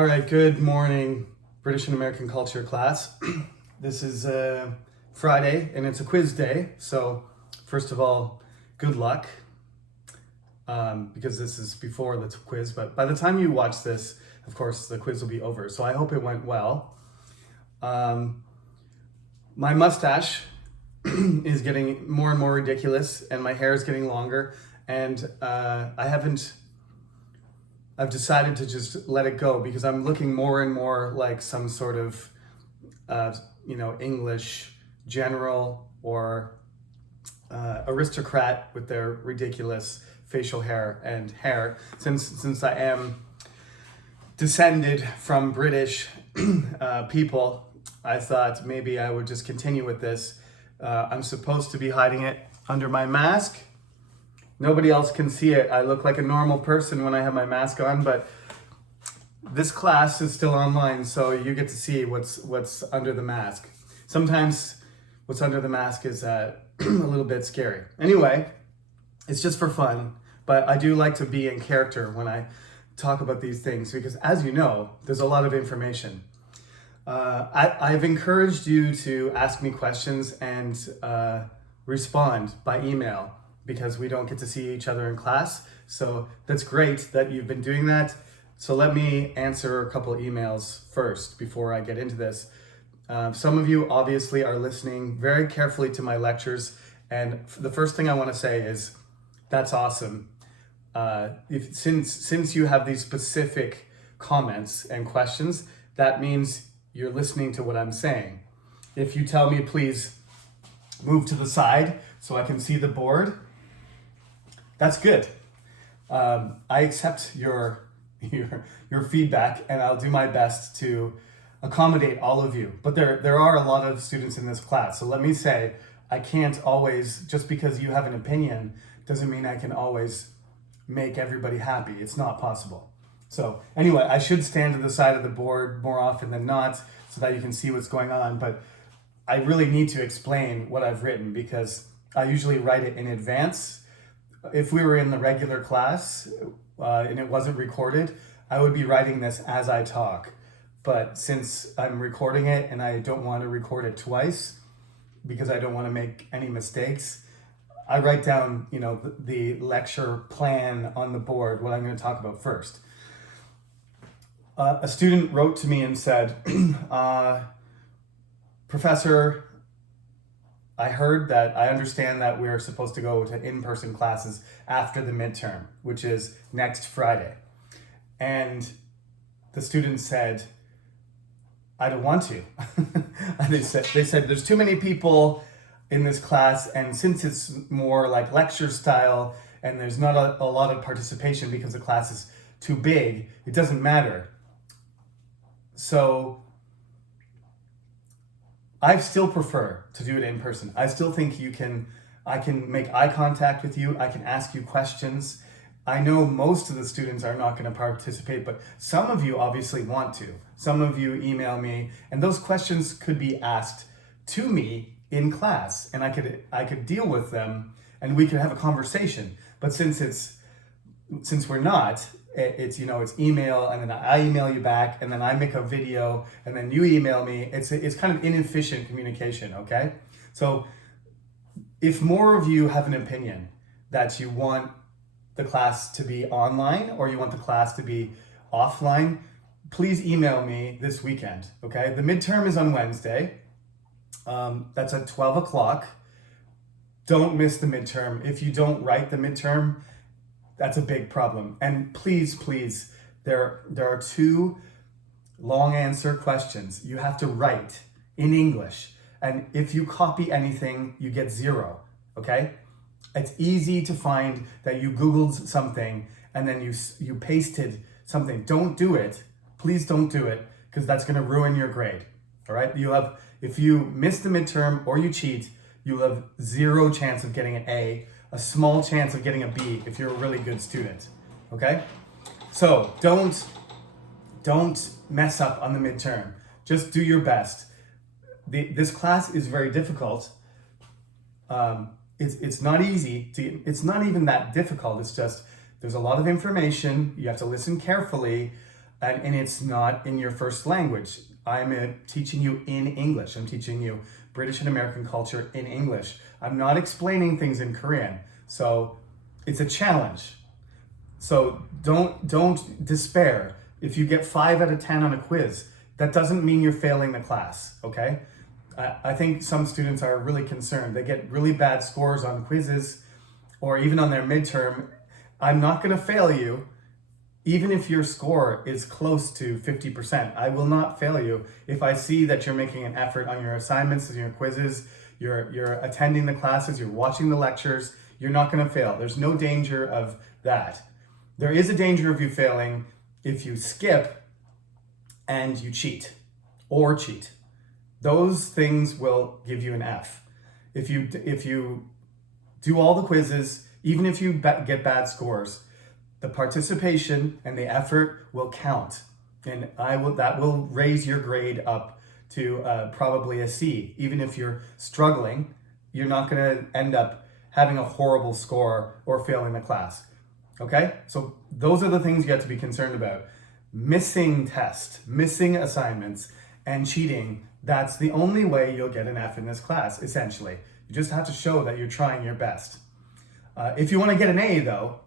All right, good morning, British and American culture class. This is Friday and it's a quiz day. So first of all, good luck because this is before the quiz. But by the time you watch this, of course, the quiz will be over. So I hope it went well. My mustache is getting more and more ridiculous and my hair is getting longer. And I've decided to just let it go because I'm looking more and more like some sort of, English general or aristocrat with their ridiculous facial hair. Since I am descended from British people, I thought maybe I would just continue with this. I'm supposed to be hiding it under my mask. Nobody else can see it. I look like a normal person when I have my mask on, but this class is still online, so you get to see what's under the mask. Sometimes what's under the mask is a little bit scary. Anyway, it's just for fun, but I do like to be in character when I talk about these things because, as you know, there's a lot of information. I've encouraged you to ask me questions and respond by email, because we don't get to see each other in class. So that's great that you've been doing that. So let me answer a couple emails first before I get into this. Some of you obviously are listening very carefully to my lectures. And the first thing I want to say is that's awesome. Since you have these specific comments and questions, that means you're listening to what I'm saying. If you tell me, please move to the side so I can see the board, that's good. I accept your feedback and I'll do my best to accommodate all of you. But there are a lot of students in this class. So let me say, I can't always, just because you have an opinion, doesn't mean I can always make everybody happy. It's not possible. So anyway, I should stand to the side of the board more often than not so that you can see what's going on. But I really need to explain what I've written because I usually write it in advance. If we were in the regular class and it wasn't recorded, I would be writing this as I talk. But since I'm recording it and I don't want to record it twice because I don't want to make any mistakes, I write down, the lecture plan on the board, what I'm going to talk about first. A student wrote to me and said, Professor, I understand that we're supposed to go to in-person classes after the midterm, which is next Friday. And the student said, I don't want to. They said, there's too many people in this class, and since it's more like lecture style and there's not a lot of participation because the class is too big, it doesn't matter. So I still prefer to do it in person. I still think I can make eye contact with you. I can ask you questions. I know most of the students are not going to participate, but some of you obviously want to. Some of you email me, and those questions could be asked to me in class, and I could deal with them, and we could have a conversation. But since we're not, it's email, and then I email you back, and then I make a video, and then you email me. It's kind of inefficient communication, okay? So if more of you have an opinion that you want the class to be online or you want the class to be offline, please email me this weekend, okay? The midterm is on Wednesday. That's at 12 o'clock. Don't miss the midterm. If you don't write the midterm, that's a big problem. And please, there are 2 long answer questions you have to write in English. And if you copy anything, you get 0, okay? It's easy to find that you Googled something and then you pasted something. Don't do it. Please don't do it, because that's gonna ruin your grade, all right? If you miss the midterm or you cheat, you'll have 0 chance of getting an A, a small chance of getting a B if you're a really good student, okay? So don't mess up on the midterm. Just do your best. This class is very difficult. It's not easy. It's not even that difficult. It's just there's a lot of information. You have to listen carefully. and it's not in your first language. I'm teaching you in English. I'm teaching you British and American culture in English. I'm not explaining things in Korean. So it's a challenge. So don't despair. If you get 5 out of 10 on a quiz, that doesn't mean you're failing the class, okay? I think some students are really concerned. They get really bad scores on quizzes or even on their midterm. I'm not gonna fail you. Even if your score is close to 50%, I will not fail you if I see that you're making an effort on your assignments and your quizzes, you're attending the classes, you're watching the lectures, you're not gonna fail. There's no danger of that. There is a danger of you failing if you skip and you cheat or cheat. Those things will give you an F. If you do all the quizzes, even if you get bad scores, the participation and the effort will count, and that will raise your grade up to probably a C. Even if you're struggling, you're not going to end up having a horrible score or failing the class. Okay, so those are the things you have to be concerned about. Missing tests, missing assignments, and cheating. That's the only way you'll get an F in this class, essentially. You just have to show that you're trying your best. If you want to get an A, though,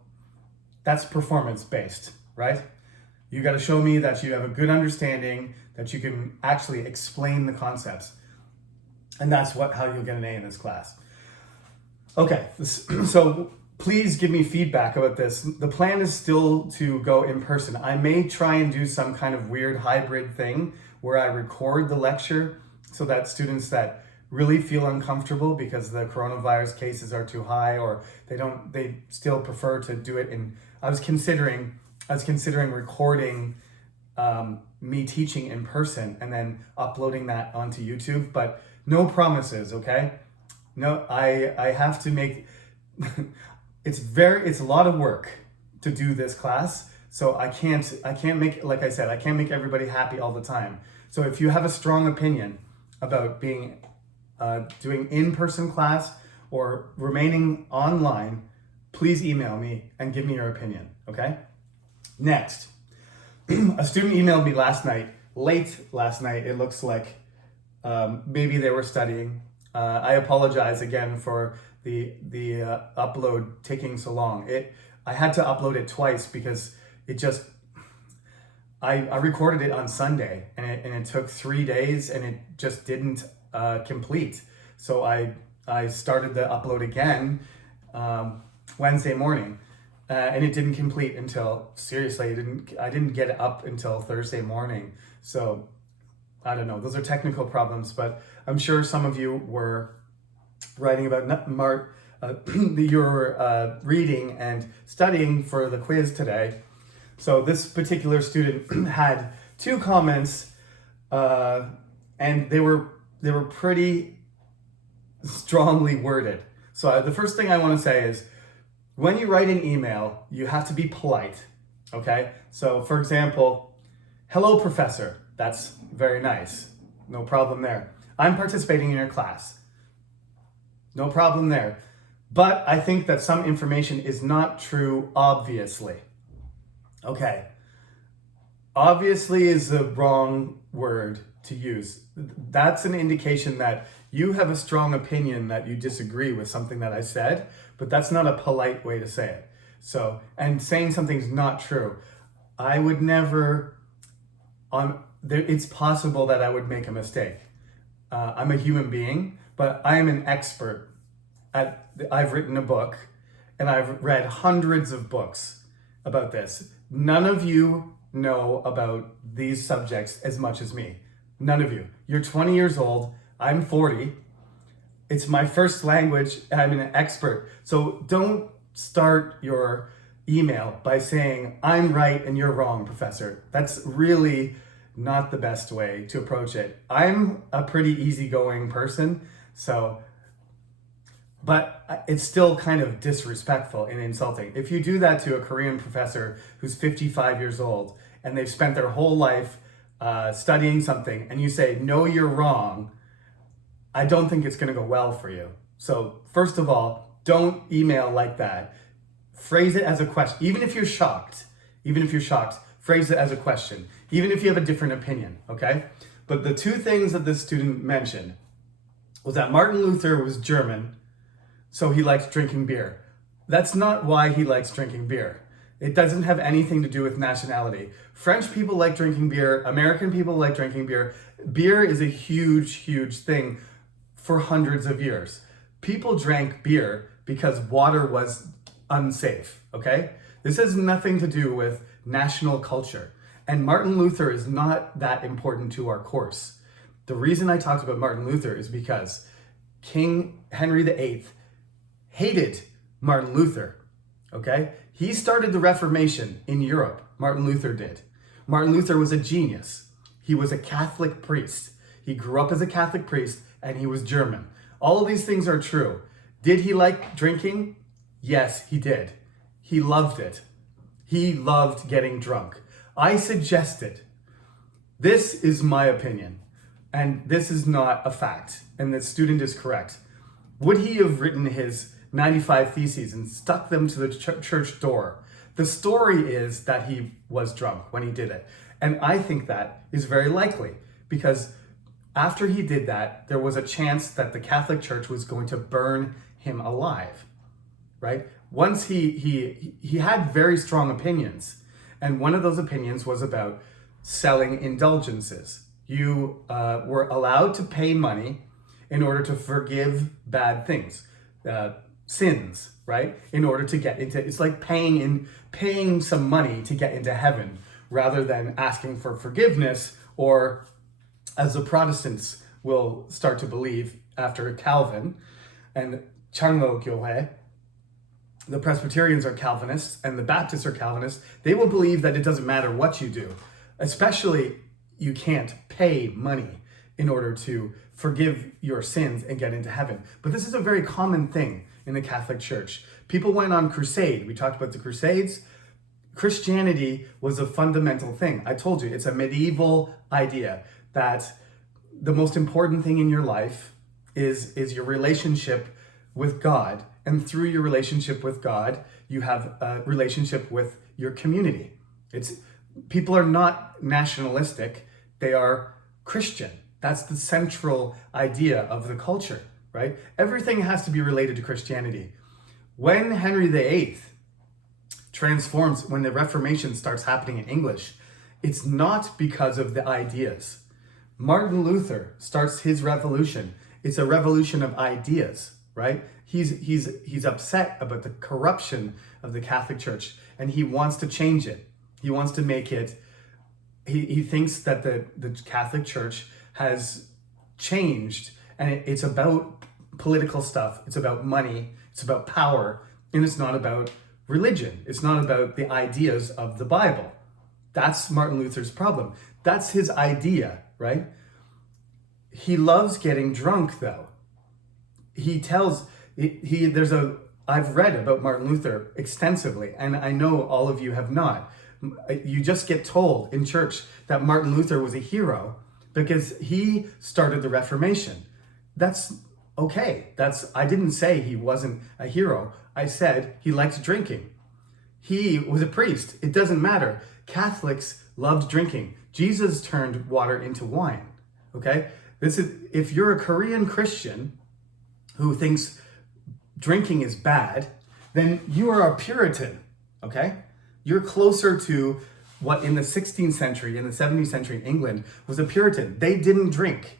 that's performance-based, right? You got to show me that you have a good understanding, that you can actually explain the concepts. And that's how you'll get an A in this class. Okay, so please give me feedback about this. The plan is still to go in person. I may try and do some kind of weird hybrid thing where I record the lecture so that students that really feel uncomfortable because the coronavirus cases are too high, or they still prefer to do it in, I was considering recording me teaching in person and then uploading that onto YouTube, but no promises, okay? No, I have to make, it's a lot of work to do this class. So I can't make, like I said, I can't make everybody happy all the time. So if you have a strong opinion about doing in-person class or remaining online, please email me and give me your opinion, okay? Next, a student emailed me late last night, it looks like. Maybe they were studying. I apologize again for the upload taking so long. I had to upload it twice because I recorded it on Sunday and it took 3 days and it just didn't complete. So I started the upload again Wednesday morning and it didn't complete until, seriously, I didn't get it up until Thursday morning. So I don't know, those are technical problems, but I'm sure some of you were writing about your reading and studying for the quiz today. So this particular student had 2 comments, and they were pretty strongly worded. So the first thing I want to say is, when you write an email, you have to be polite, okay? So for example, hello, professor. That's very nice. No problem there. I'm participating in your class. No problem there. But I think that some information is not true, obviously. Okay. Obviously is the wrong word to use. That's an indication that you have a strong opinion that you disagree with something that I said, but that's not a polite way to say it. So, and saying something's not true, I would never, it's possible that I would make a mistake. I'm a human being, but I am an expert. I've written a book and I've read hundreds of books about this. None of you know about these subjects as much as me. None of you. You're 20 years old. I'm 40. It's my first language. I'm an expert. So don't start your email by saying, I'm right and you're wrong, professor. That's really not the best way to approach it. I'm a pretty easygoing person, but it's still kind of disrespectful and insulting. If you do that to a Korean professor who's 55 years old and they've spent their whole life studying something and you say, no, you're wrong, I don't think it's gonna go well for you. So first of all, don't email like that. Phrase it as a question. Even if you're shocked, phrase it as a question, even if you have a different opinion, okay? But the two things that this student mentioned was that Martin Luther was German, so he likes drinking beer. That's not why he likes drinking beer. It doesn't have anything to do with nationality. French people like drinking beer. American people like drinking beer. Beer is a huge, huge thing for hundreds of years. People drank beer because water was unsafe, okay? This has nothing to do with national culture. And Martin Luther is not that important to our course. The reason I talked about Martin Luther is because King Henry VIII hated Martin Luther, okay? He started the Reformation in Europe. Martin Luther did. Martin Luther was a genius. He was a Catholic priest. He grew up as a Catholic priest and he was German. All of these things are true. Did he like drinking? Yes, he did. He loved it. He loved getting drunk. I suggested, this is my opinion, and this is not a fact, and the student is correct. Would he have written his 95 Theses and stuck them to the church door? The story is that he was drunk when he did it. And I think that is very likely because after he did that, there was a chance that the Catholic Church was going to burn him alive, right? Once he had very strong opinions. And one of those opinions was about selling indulgences. You were allowed to pay money in order to forgive bad things. Sins, right? In order to get into, it's like paying some money to get into heaven rather than asking for forgiveness, or as the Protestants will start to believe after Calvin and Charles, the Presbyterians are Calvinists and the Baptists are Calvinists. They will believe that it doesn't matter what you do, especially you can't pay money in order to forgive your sins and get into heaven. But this is a very common thing in the Catholic Church. People went on crusade. We talked about the Crusades. Christianity was a fundamental thing. I told you, it's a medieval idea that the most important thing in your life is your relationship with God. And through your relationship with God, you have a relationship with your community. People are not nationalistic, they are Christian. That's the central idea of the culture, right? Everything has to be related to Christianity. When Henry VIII transforms, when the Reformation starts happening in English, it's not because of the ideas. Martin Luther starts his revolution. It's a revolution of ideas, right? He's upset about the corruption of the Catholic Church and he wants to change it. He wants to make it, he thinks that the Catholic Church has changed and it's about political stuff. It's about money. It's about power. And it's not about religion. It's not about the ideas of the Bible. That's Martin Luther's problem. That's his idea, right? He loves getting drunk though. I've read about Martin Luther extensively, and I know all of you have not. You just get told in church that Martin Luther was a hero because he started the Reformation. That's okay. I didn't say he wasn't a hero. I said he liked drinking. He was a priest. It doesn't matter. Catholics loved drinking. Jesus turned water into wine, okay? If you're a Korean Christian who thinks drinking is bad, then you are a Puritan, okay? You're closer to what in the 16th century, in the 17th century in England was a Puritan. They didn't drink.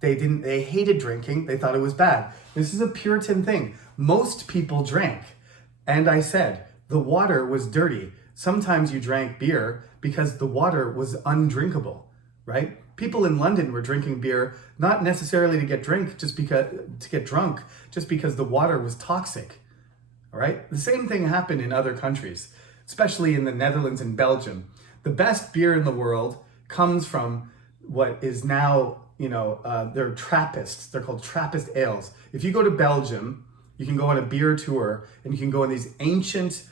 They hated drinking. They thought it was bad. This is a Puritan thing. Most people drank. And I said, the water was dirty. Sometimes you drank beer because the water was undrinkable, right? People in London were drinking beer, not necessarily to get drunk, just because the water was toxic, all right? The same thing happened in other countries, especially in the Netherlands and Belgium. The best beer in the world comes from what is now, they're Trappists. They're called Trappist ales. If you go to Belgium, you can go on a beer tour and you can go in these ancient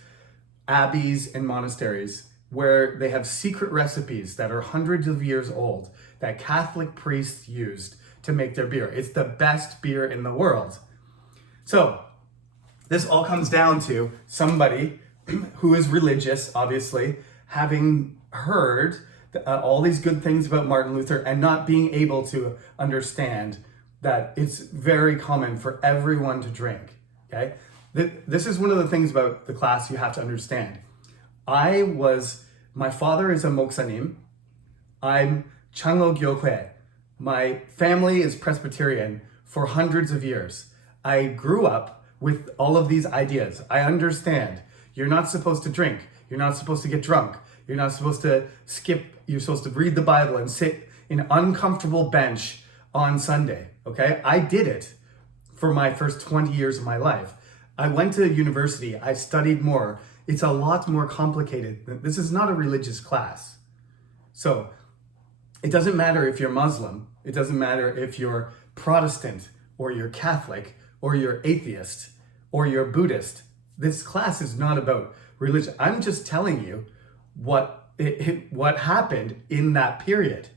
abbeys and monasteries where they have secret recipes that are hundreds of years old that Catholic priests used to make their beer. It's the best beer in the world. So this all comes down to somebody who is religious, obviously, having heard all these good things about Martin Luther and not being able to understand that it's very common for everyone to drink, okay? This is one of the things about the class you have to understand. My father is a Moksanim. I'm Chango Gyokwe. My family is Presbyterian for hundreds of years. I grew up with all of these ideas. I understand. You're not supposed to drink. You're not supposed to get drunk. You're not supposed to skip. You're supposed to read the Bible and sit in an uncomfortable bench on Sunday, okay? I did it for my first 20 years of my life. I went to university. I studied more. It's a lot more complicated. This is not a religious class. So it doesn't matter if you're Muslim. It doesn't matter if you're Protestant or you're Catholic or you're atheist or you're Buddhist. This class is not about religion. I'm just telling you what happened in that period.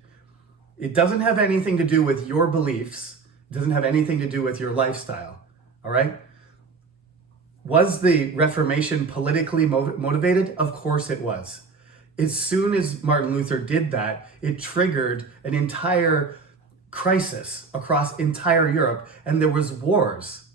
It doesn't have anything to do with your beliefs. It doesn't have anything to do with your lifestyle, all right? Was the Reformation politically motivated? Of course it was. As soon as Martin Luther did that, it triggered an entire crisis across entire Europe, and there was wars.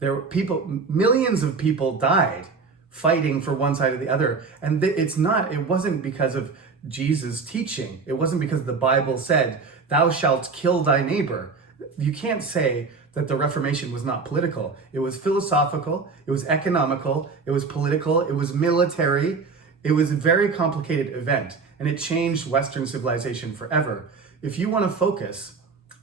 There were millions of people died fighting for one side or the other. And it wasn't because of Jesus' teaching. It wasn't because the Bible said, thou shalt kill thy neighbor. You can't say that the Reformation was not political. It was philosophical, it was economical, it was political, it was military. It was a very complicated event, and it changed Western civilization forever. If you want to focus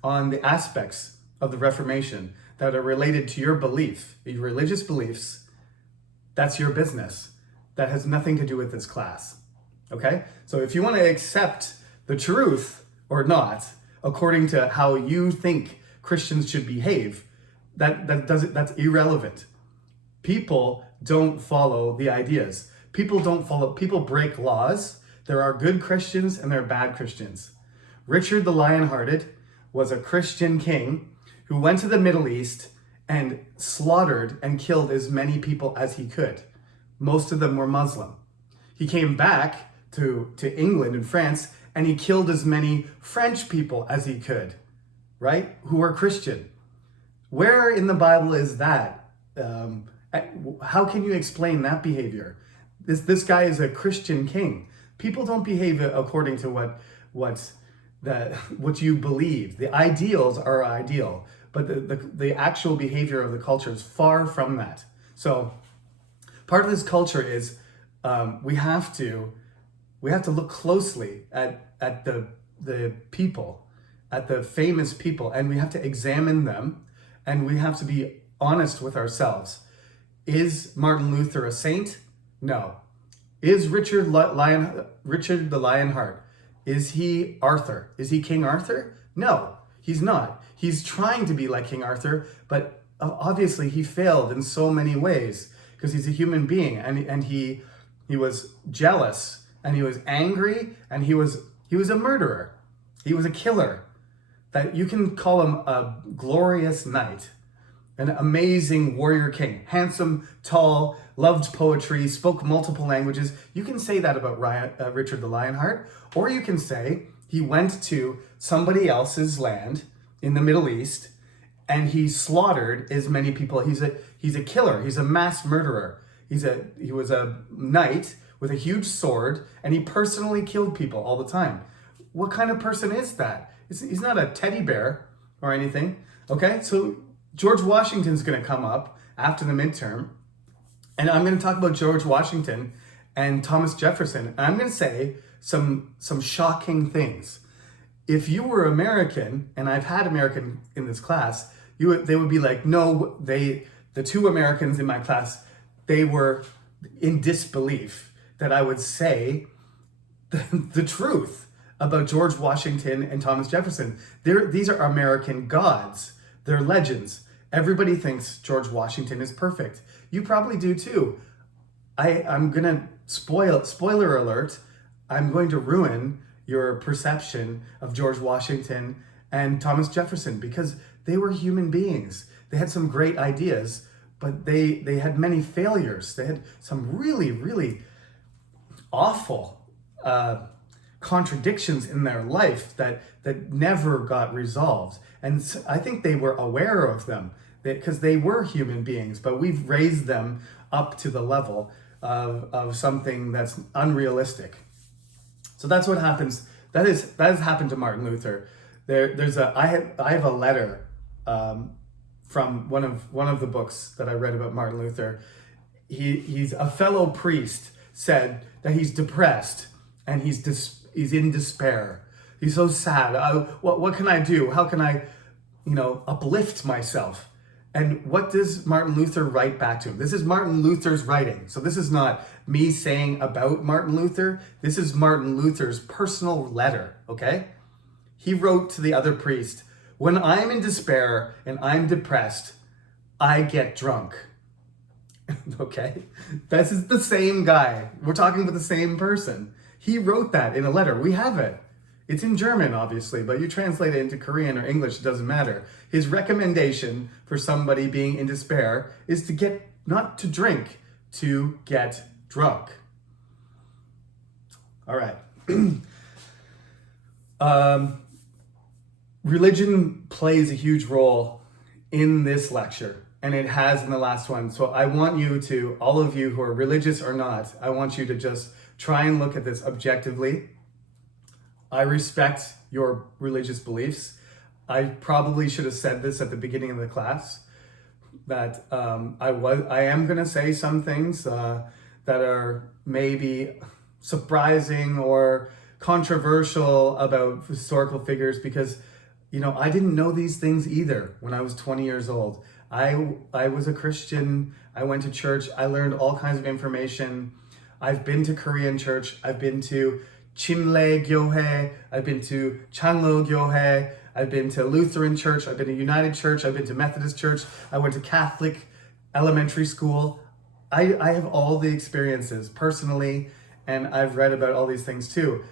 on the aspects of the Reformation that are related to your belief, your religious beliefs, that's your business. That has nothing to do with this class, okay? So if you want to accept the truth or not, according to how you think Christians should behave, that's irrelevant. People don't follow the ideas. People break laws. There are good Christians and there are bad Christians. Richard the Lionhearted was a Christian king who went to the Middle East and slaughtered and killed as many people as he could. Most of them were Muslim. He came back to England and France and he killed as many French people as he could, right? Who were Christian. Where in the Bible is that? How can you explain that behavior? This guy is a Christian king. People don't behave according to what you believe. The ideals are ideal, but the actual behavior of the culture is far from that. So part of this culture is we have to look closely at the people, at the famous people, and we have to examine them, and we have to be honest with ourselves. Is Martin Luther a saint? No. Is Richard the Lionheart? Is he Arthur? Is he King Arthur? No, he's not. He's trying to be like King Arthur, but obviously he failed in so many ways because he's a human being, and he was jealous, and he was angry, and he was a murderer. He was a killer. That you can call him a glorious knight, an amazing warrior king, handsome, tall, loved poetry, spoke multiple languages. You can say that about Richard the Lionheart, or you can say he went to somebody else's land in the Middle East and he slaughtered as many people. He's a killer. He's a mass murderer. He was a knight with a huge sword, and he personally killed people all the time. What kind of person is that? He's not a teddy bear or anything. Okay, so George Washington's going to come up after the midterm, and I'm going to talk about George Washington and Thomas Jefferson. And I'm going to say some shocking things. If you were American, and I've had American in this class, they would be like, no, the two Americans in my class, they were in disbelief that I would say the truth about George Washington and Thomas Jefferson. These are American gods. They're legends. Everybody thinks George Washington is perfect. You probably do too. I'm gonna spoiler alert, I'm going to ruin your perception of George Washington and Thomas Jefferson because they were human beings. They had some great ideas, but they had many failures. They had some really, really awful contradictions in their life that never got resolved. And I think they were aware of them because they were human beings, but we've raised them up to the level of something that's unrealistic. So that's what happens. That has happened to Martin Luther. I have a letter from one of the books that I read about Martin Luther. He's a fellow priest said that he's depressed and he's in despair. He's so sad. What can I do? How can I, uplift myself? And what does Martin Luther write back to him? This is Martin Luther's writing. So this is not me saying about Martin Luther. This is Martin Luther's personal letter, okay? He wrote to the other priest, "When I'm in despair and I'm depressed, I get drunk." Okay? This is the same guy. We're talking about the same person. He wrote that in a letter. We have it. It's in German, obviously, but you translate it into Korean or English, it doesn't matter. His recommendation for somebody being in despair is not to drink, to get drunk. All right. Religion plays a huge role in this lecture, and it has in the last one. So I want you to, all of you who are religious or not, I want you to just try and look at this objectively. I respect your religious beliefs. I probably should have said this at the beginning of the class, that I am going to say some things that are maybe surprising or controversial about historical figures, because I didn't know these things either when I was 20 years old. I was a Christian. I went to church. I learned all kinds of information. I've been to Korean church. I've been to Chimle Gyohe. I've been to Chanlo Gyohe. I've been to Lutheran church. I've been to United Church. I've been to Methodist church. I went to Catholic elementary school. I have all the experiences personally, and I've read about all these things too.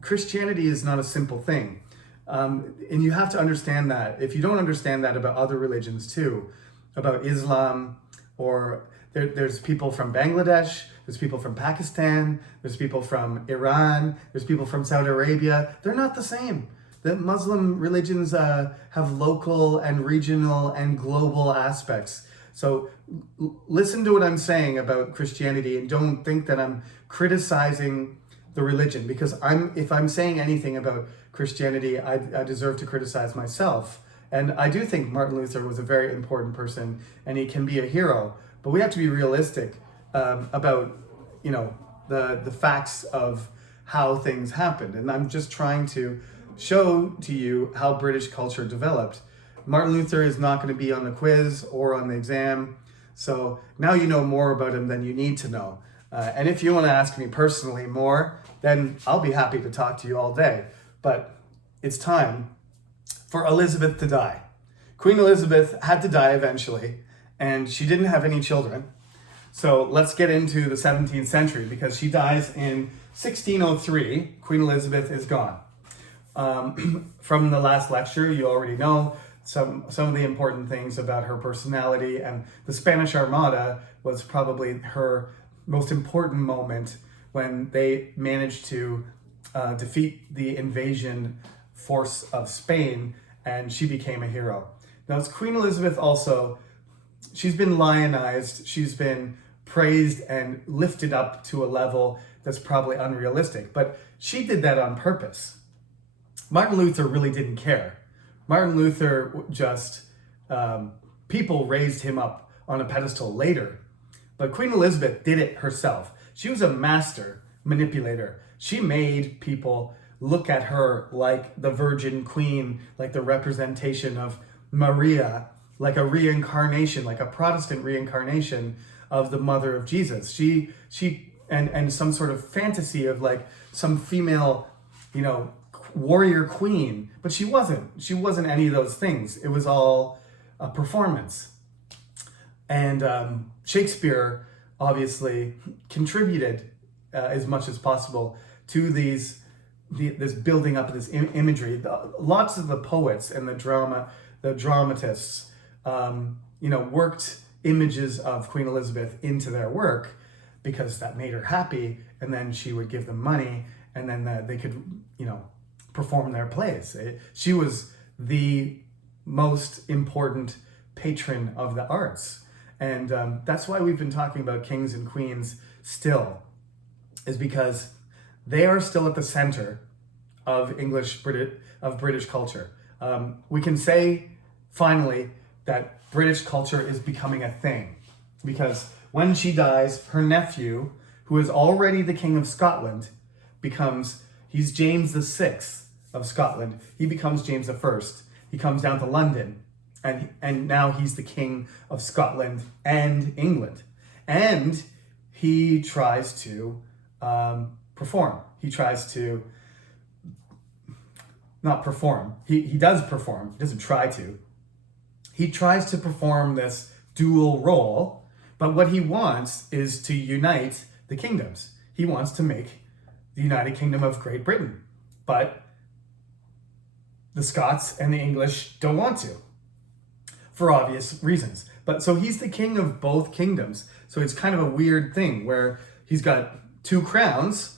Christianity is not a simple thing. And you have to understand that. If you don't understand that about other religions too, about Islam, or there's people from Bangladesh, there's people from Pakistan, there's people from Iran, there's people from Saudi Arabia. They're not the same. The Muslim religions have local and regional and global aspects. So listen to what I'm saying about Christianity, and don't think that I'm criticizing the religion, because if I'm saying anything about Christianity, I deserve to criticize myself. And I do think Martin Luther was a very important person, and he can be a hero, but we have to be realistic about the facts of how things happened. And I'm just trying to show to you how British culture developed. Martin Luther is not going to be on the quiz or on the exam, so now you know more about him than you need to know. And if you want to ask me personally more, then I'll be happy to talk to you all day. But it's time for Elizabeth to die. Queen Elizabeth had to die eventually, and she didn't have any children. So let's get into the 17th century, because she dies in 1603. Queen Elizabeth is gone. From the last lecture, you already know some of the important things about her personality, and the Spanish Armada was probably her most important moment, when they managed to defeat the invasion force of Spain, and she became a hero. Now, it's Queen Elizabeth also, she's been lionized, she's been praised and lifted up to a level that's probably unrealistic, but she did that on purpose. Martin Luther really didn't care. Martin Luther just, people raised him up on a pedestal later, but Queen Elizabeth did it herself. She was a master manipulator. She made people look at her like the Virgin Queen, like the representation of Maria, like a reincarnation, like a Protestant reincarnation of the mother of Jesus. She and some sort of fantasy of like some female, warrior queen, but she wasn't any of those things. It was all a performance. And Shakespeare obviously contributed as much as possible to this building up of this imagery. Lots of the poets and the dramatists, worked images of Queen Elizabeth into their work, because that made her happy, and then she would give them money, and then they could, perform their plays. She was the most important patron of the arts. And that's why we've been talking about kings and queens still, is because they are still at the center of British culture. We can say finally that British culture is becoming a thing, because when she dies, her nephew, who is already the King of Scotland, he's James VI of Scotland. He becomes James I. He comes down to London, and now he's the King of Scotland and England. And he tries to perform. He tries to not perform. He does perform. He doesn't try to. He tries to perform this dual role, but what he wants is to unite the kingdoms. He wants to make the United Kingdom of Great Britain. But the Scots and the English don't want to, for obvious reasons. But so he's the king of both kingdoms. So it's kind of a weird thing where he's got two crowns,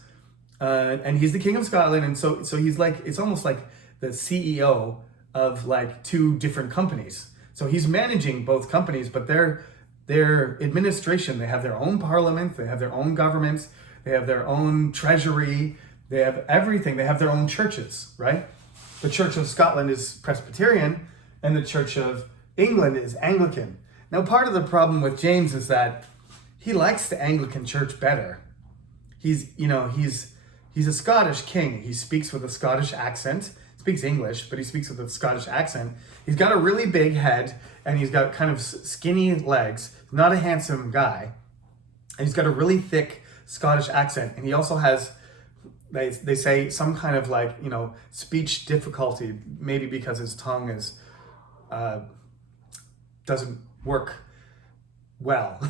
and he's the King of Scotland. And so he's like, it's almost like the CEO of like two different companies. So he's managing both companies, but their administration, they have their own parliament, they have their own government, they have their own treasury, they have everything. They have their own churches, right? The Church of Scotland is Presbyterian, and the Church of England is Anglican. Now, part of the problem with James is that he likes the Anglican Church better. He's a Scottish king. He speaks with a Scottish accent. Speaks English, but he speaks with a Scottish accent. He's got a really big head, and he's got kind of skinny legs. Not a handsome guy. And he's got a really thick Scottish accent, and he also has, they say, some kind of like, speech difficulty, maybe because his tongue is doesn't work well.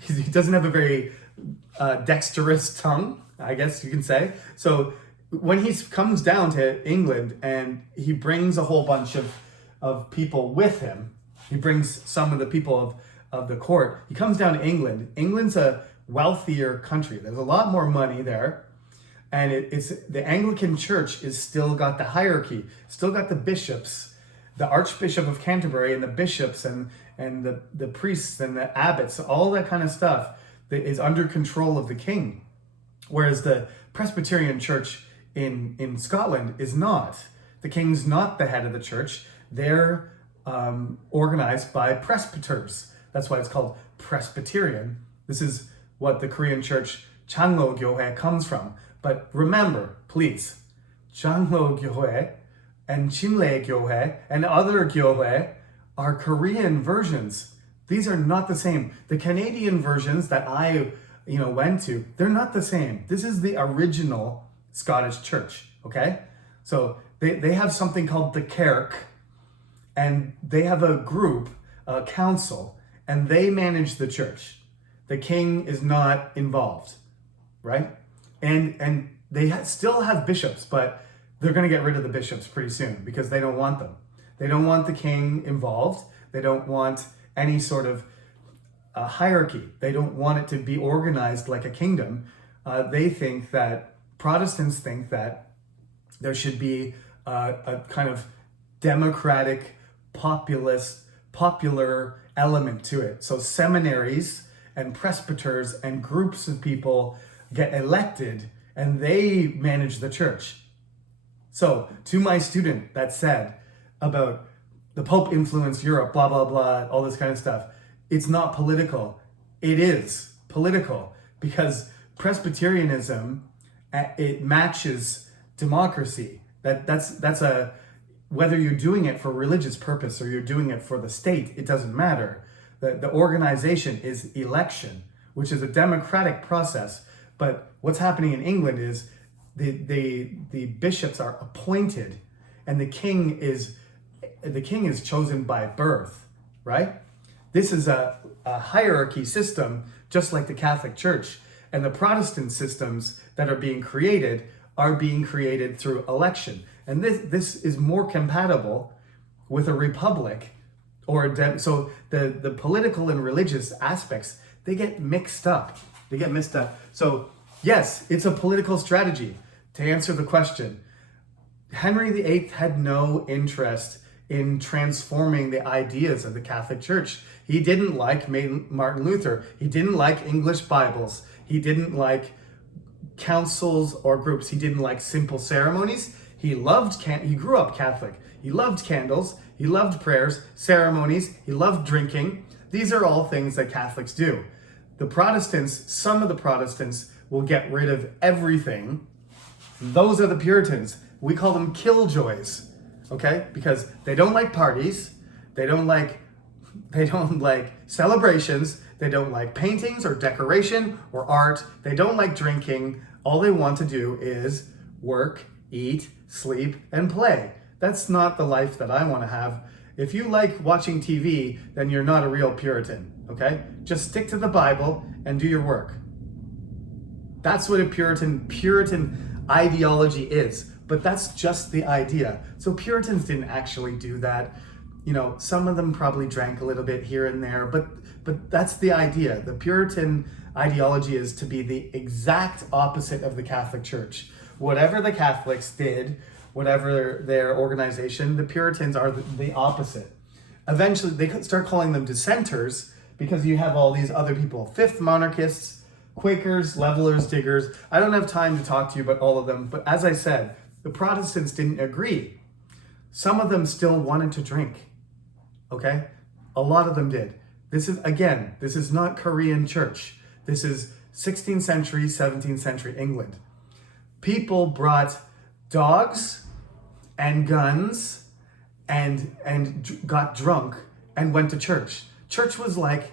He doesn't have a very dexterous tongue, I guess you can say. So when he comes down to England and he brings a whole bunch of people with him, he brings some of the people of the court. He comes down to England. England's a wealthier country. There's a lot more money there. And it's the Anglican Church is still got the hierarchy, still got the bishops, the Archbishop of Canterbury and the bishops and the priests and the abbots, all that kind of stuff that is under control of the king. Whereas the Presbyterian Church in Scotland is not. The king's not the head of the church. They're organized by presbyters. That's why it's called Presbyterian. This is what the Korean church Changlo Gyohae comes from. But remember, please, Changlo Gyohae and Chinle Gyohae and other Gyohae are Korean versions. These are not the same. The Canadian versions that I went to, they're not the same. This is the original Scottish church, okay? So they have something called the Kirk, and they have a group, a council, and they manage the church. The king is not involved, right? And they still have bishops, but they're going to get rid of the bishops pretty soon because they don't want them. They don't want the king involved. They don't want any sort of hierarchy. They don't want it to be organized like a kingdom. Protestants think that there should be a kind of democratic, popular element to it. So seminaries and presbyters and groups of people get elected and they manage the church. So to my student that said about the Pope influenced Europe, blah, blah, blah, all this kind of stuff, it's not political. It is political because Presbyterianism, it matches democracy. That's whether you're doing it for religious purpose or you're doing it for the state, it doesn't matter. The organization is election, which is a democratic process. But what's happening in England is the bishops are appointed, and the king is chosen by birth, right? This is a hierarchy system, just like the Catholic Church, and the Protestant systems that are being created through election. And this is more compatible with a republic so the political and religious aspects, they get mixed up. So yes, it's a political strategy. to answer the question, Henry VIII had no interest in transforming the ideas of the Catholic Church. He didn't like Martin Luther. He didn't like English Bibles. He didn't like councils or groups. He didn't like simple ceremonies. He grew up Catholic. He loved candles. He loved prayers, ceremonies. He loved drinking. These are all things that Catholics do. The Protestants, some of the Protestants will get rid of everything. Those are the Puritans. We call them killjoys, okay? Because they don't like parties. They don't like celebrations. They don't like paintings or decoration or art. They don't like drinking. All they want to do is work, eat, sleep, and play. That's not the life that I want to have. If you like watching TV, then you're not a real Puritan, okay? Just stick to the Bible and do your work. That's what a Puritan ideology is. But that's just the idea. So Puritans didn't actually do that. You know, some of them probably drank a little bit here and there, but that's the idea. The Puritan ideology is to be the exact opposite of the Catholic Church. Whatever the Catholics did, whatever their organization, the Puritans are the opposite. Eventually, they could start calling them dissenters because you have all these other people, fifth monarchists, Quakers, levelers, diggers. I don't have time to talk to you about all of them, but as I said, the Protestants didn't agree. Some of them still wanted to drink, okay? A lot of them did. This is not Korean church. This is 16th century, 17th century England. People brought dogs and guns and got drunk and went to church. Church was like,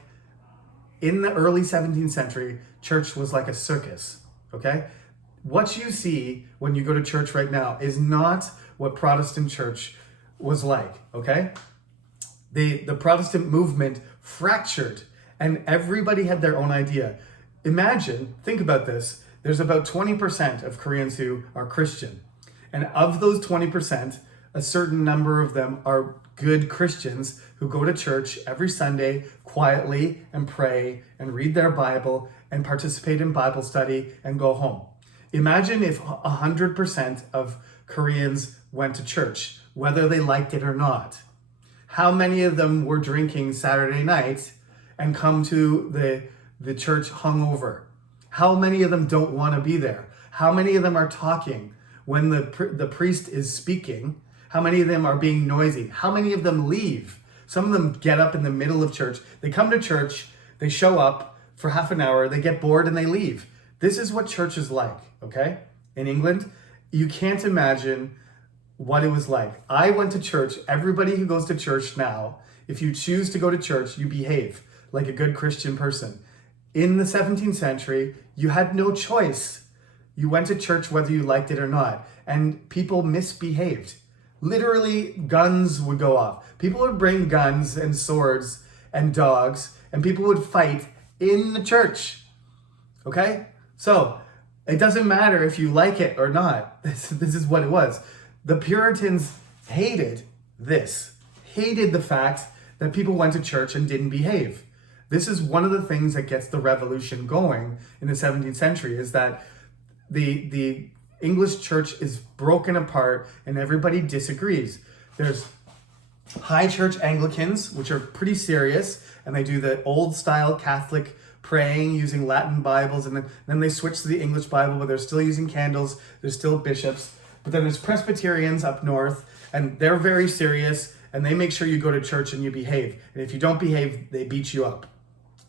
in the early 17th century, church was like a circus, okay? What you see when you go to church right now is not what Protestant church was like, okay? The Protestant movement fractured and everybody had their own idea. Imagine, think about this, there's about 20% of Koreans who are Christian. And of those 20%, a certain number of them are good Christians who go to church every Sunday quietly and pray and read their Bible and participate in Bible study and go home. Imagine if 100% of Koreans went to church, whether they liked it or not. How many of them were drinking Saturday night and come to the church hungover? How many of them don't want to be there? How many of them are talking when the priest is speaking? How many of them are being noisy? How many of them leave? Some of them get up in the middle of church. They come to church, they show up for half an hour, they get bored and they leave. This is what church is like, okay? In England, you can't imagine what it was like. I went to church. Everybody who goes to church now, if you choose to go to church, you behave like a good Christian person. In the 17th century, you had no choice. You went to church whether you liked it or not, and people misbehaved. Literally, guns would go off. People would bring guns and swords and dogs, and people would fight in the church, okay? So it doesn't matter if you like it or not. This is what it was. The Puritans hated this, hated the fact that people went to church and didn't behave. This is one of the things that gets the revolution going in the 17th century, is that the English church is broken apart and everybody disagrees. There's high church Anglicans, which are pretty serious, and they do the old style Catholic praying using Latin Bibles, and then they switch to the English Bible, but they're still using candles, there's still bishops. But then there's Presbyterians up north, and they're very serious, and they make sure you go to church and you behave. And if you don't behave, they beat you up,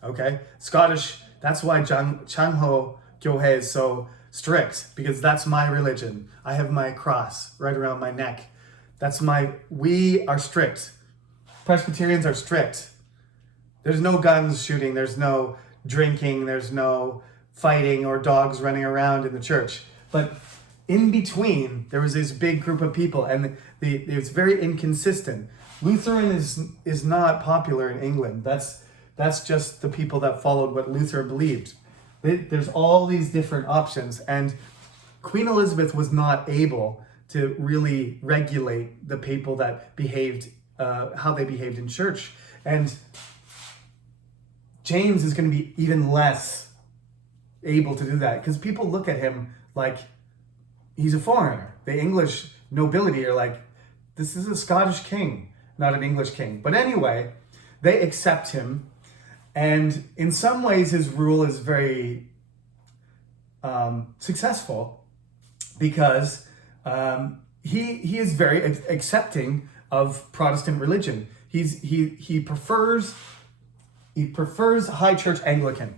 okay? Scottish, that's why Changho Gyohe is so strict, because that's my religion. I have my cross right around my neck. We are strict. Presbyterians are strict. There's no guns shooting, there's no drinking, there's no fighting or dogs running around in the church. But in between, there was this big group of people, and it's very inconsistent. Lutheran is not popular in England. That's just the people that followed what Luther believed. There's all these different options, and Queen Elizabeth was not able to really regulate the people that behaved, how they behaved in church. And James is going to be even less able to do that, because people look at him like he's a foreigner. The English nobility are like, this is a Scottish king, not an English king. But anyway, they accept him. And in some ways, his rule is very successful because he is very accepting of Protestant religion. He prefers High Church Anglican.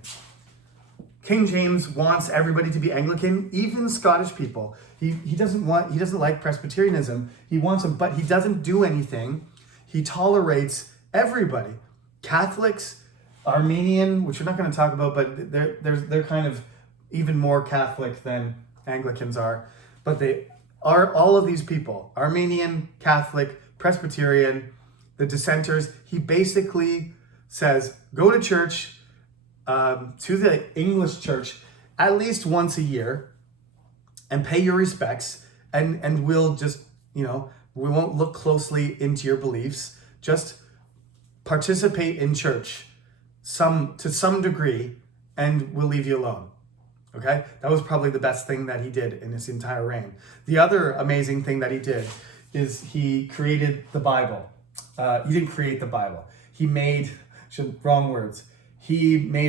King James wants everybody to be Anglican, even Scottish people. He doesn't like Presbyterianism. He wants them, but he doesn't do anything. He tolerates everybody. Catholics, Armenian, which we're not going to talk about, but they're kind of even more Catholic than Anglicans are. But they are all of these people, Armenian, Catholic, Presbyterian, the dissenters. He basically says, go to church, to the English church at least once a year and pay your respects, and we'll just, we won't look closely into your beliefs. Just participate in church to some degree, and we'll leave you alone. Okay? That was probably the best thing that he did in his entire reign. The other amazing thing that he did is he created the Bible. He didn't create the Bible. He made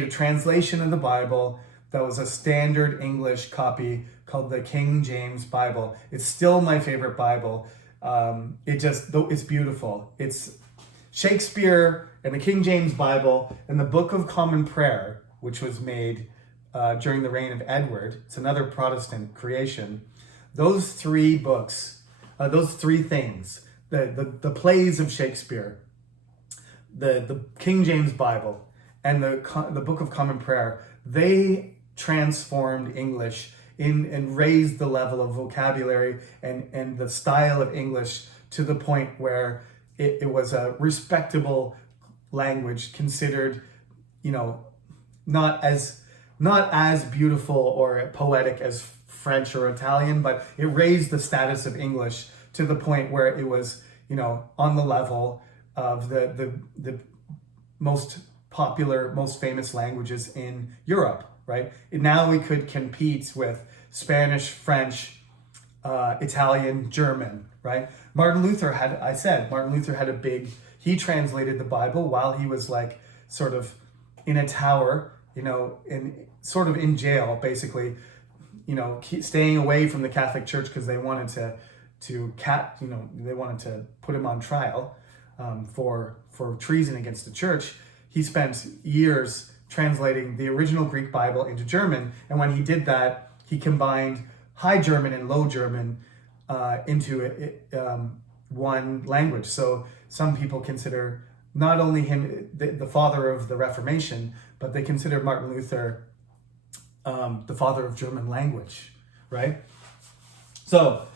a translation of the Bible that was a standard English copy called the King James Bible. It's still my favorite Bible. It's beautiful. It's Shakespeare and the King James Bible and the Book of Common Prayer, which was made during the reign of Edward. It's another Protestant creation. Those three books, those three things, the plays of Shakespeare, the King James Bible, and the Book of Common Prayer, they transformed English and raised the level of vocabulary and the style of English to the point where it was a respectable language, considered, not as beautiful or poetic as French or Italian, but it raised the status of English to the point where it was, on the level of the most popular, most famous languages in Europe, right? And now we could compete with Spanish, French, Italian, German, right? Martin Luther had he translated the Bible while he was like sort of in a tower, in jail, basically, staying away from the Catholic Church because they wanted they wanted to put him on trial for treason against the church. He spent years translating the original Greek Bible into German, and when he did that, he combined High German and Low German into one language. So some people consider not only him the father of the Reformation, but they consider Martin Luther the father of German language, right? So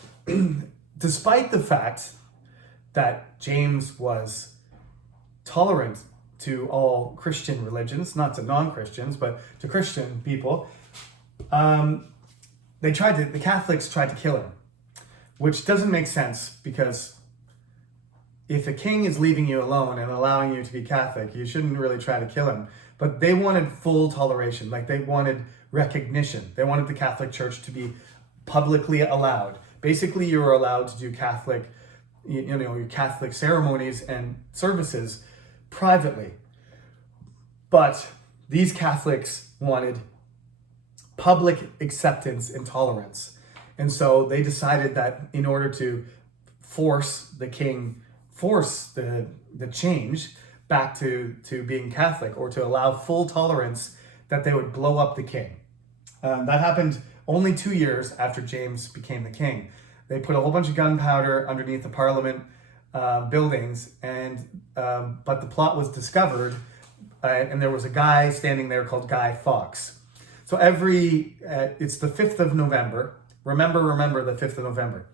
despite the fact that James was tolerant to all Christian religions, not to non-Christians, but to Christian people, the Catholics tried to kill him, which doesn't make sense, because if a king is leaving you alone and allowing you to be Catholic, you shouldn't really try to kill him. But they wanted full toleration, like they wanted recognition. They wanted the Catholic Church to be publicly allowed. Basically, you were allowed to do Catholic, your Catholic ceremonies and services privately. But these Catholics wanted public acceptance and tolerance. And so they decided that in order to force the change back to being Catholic, or to allow full tolerance, that they would blow up the king. That happened only 2 years after James became the king. They put a whole bunch of gunpowder underneath the Parliament buildings, but the plot was discovered, and there was a guy standing there called Guy Fawkes. So it's the 5th of November. Remember the 5th of November.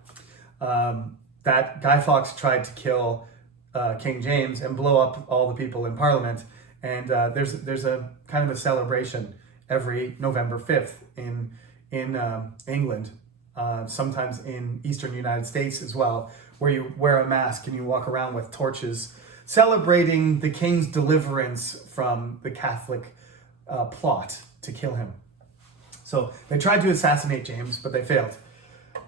That Guy Fawkes tried to kill King James and blow up all the people in Parliament. And there's a kind of a celebration every November 5th in England, sometimes in Eastern United States as well, where you wear a mask and you walk around with torches, celebrating the king's deliverance from the Catholic plot to kill him. So they tried to assassinate James, but they failed.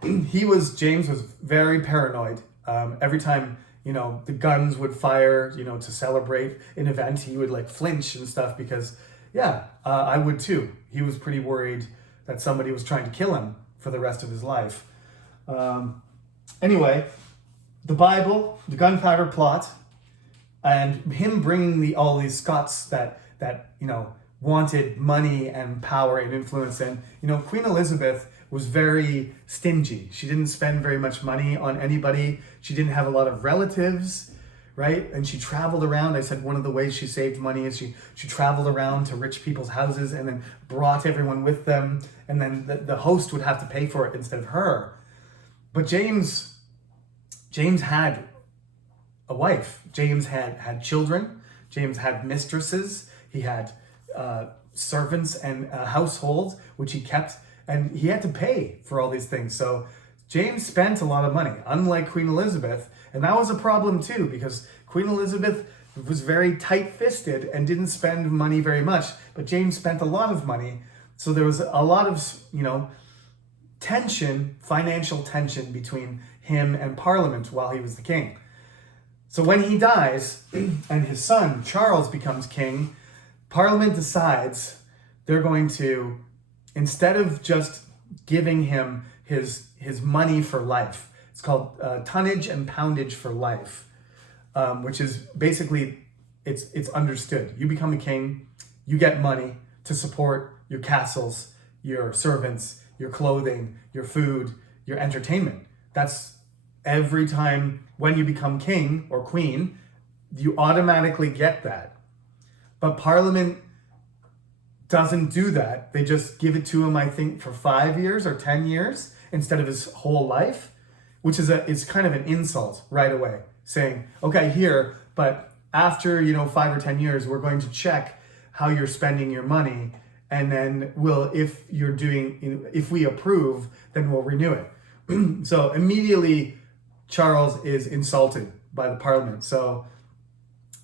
James was very paranoid. Every time, the guns would fire, to celebrate an event, he would like flinch and stuff because, I would too. He was pretty worried that somebody was trying to kill him for the rest of his life. Anyway, the Bible, the gunpowder plot, and him bringing all these Scots that wanted money and power and influence. And Queen Elizabeth was very stingy. She didn't spend very much money on anybody. She didn't have a lot of relatives, right? And she traveled around. I said one of the ways she saved money is she traveled around to rich people's houses and then brought everyone with them. And then the host would have to pay for it instead of her. But James had a wife. James had children. James had mistresses. He had servants and a household, which he kept, and he had to pay for all these things. So James spent a lot of money, unlike Queen Elizabeth. And that was a problem too, because Queen Elizabeth was very tight-fisted and didn't spend money very much, but James spent a lot of money. So there was a lot of, financial tension between him and Parliament while he was the king. So when he dies and his son Charles becomes king, Parliament decides they're going to, instead of just giving him his money for life, it's called tonnage and poundage for life, which is basically, it's understood. You become a king, you get money to support your castles, your servants, your clothing, your food, your entertainment. That's every time when you become king or queen, you automatically get that. But Parliament doesn't do that. They just give it to him, I think, for 5 years or 10 years instead of his whole life, which is kind of an insult right away, saying, okay, here, but after 5 or 10 years, we're going to check how you're spending your money, and then if we approve, then we'll renew it. So immediately Charles is insulted by the Parliament. So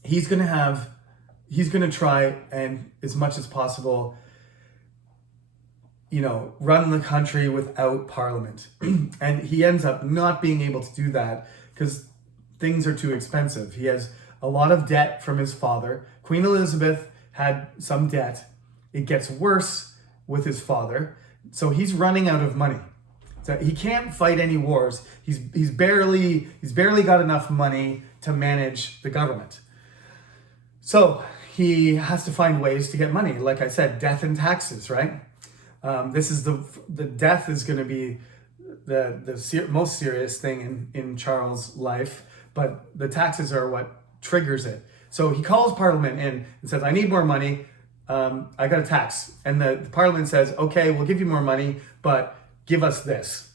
he's going to try and, as much as possible, run the country without Parliament. And he ends up not being able to do that because things are too expensive. He has a lot of debt from his father. Queen Elizabeth had some debt. It gets worse with his father. So he's running out of money. So he can't fight any wars. He's barely got enough money to manage the government. So he has to find ways to get money. Like I said, death and taxes, right? This is the death is going to be the most serious thing in Charles' life, but the taxes are what triggers it. So he calls Parliament in and says, I need more money. I got a tax. And the Parliament says, okay, we'll give you more money, but give us this,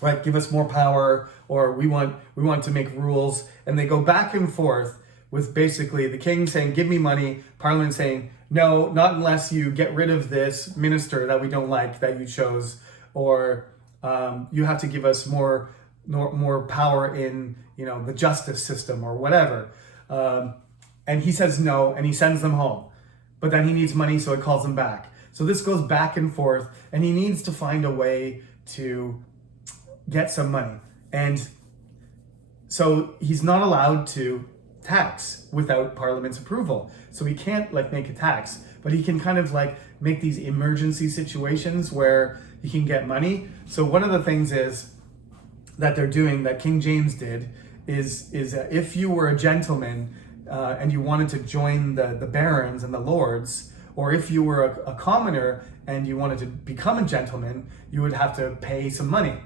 right? Give us more power, or we want to make rules. And they go back and forth with basically the king saying, give me money, Parliament saying, no, not unless you get rid of this minister that we don't like that you chose, or you have to give us more power in the justice system or whatever. And he says no, and he sends them home. But then he needs money, so it calls him back. So this goes back and forth, and he needs to find a way to get some money. And so he's not allowed to tax without Parliament's approval. So he can't make a tax, but he can kind of make these emergency situations where he can get money. So one of the things is that they're doing, that King James did, is if you were a gentleman and you wanted to join the barons and the lords, or if you were a commoner and you wanted to become a gentleman, you would have to pay some money.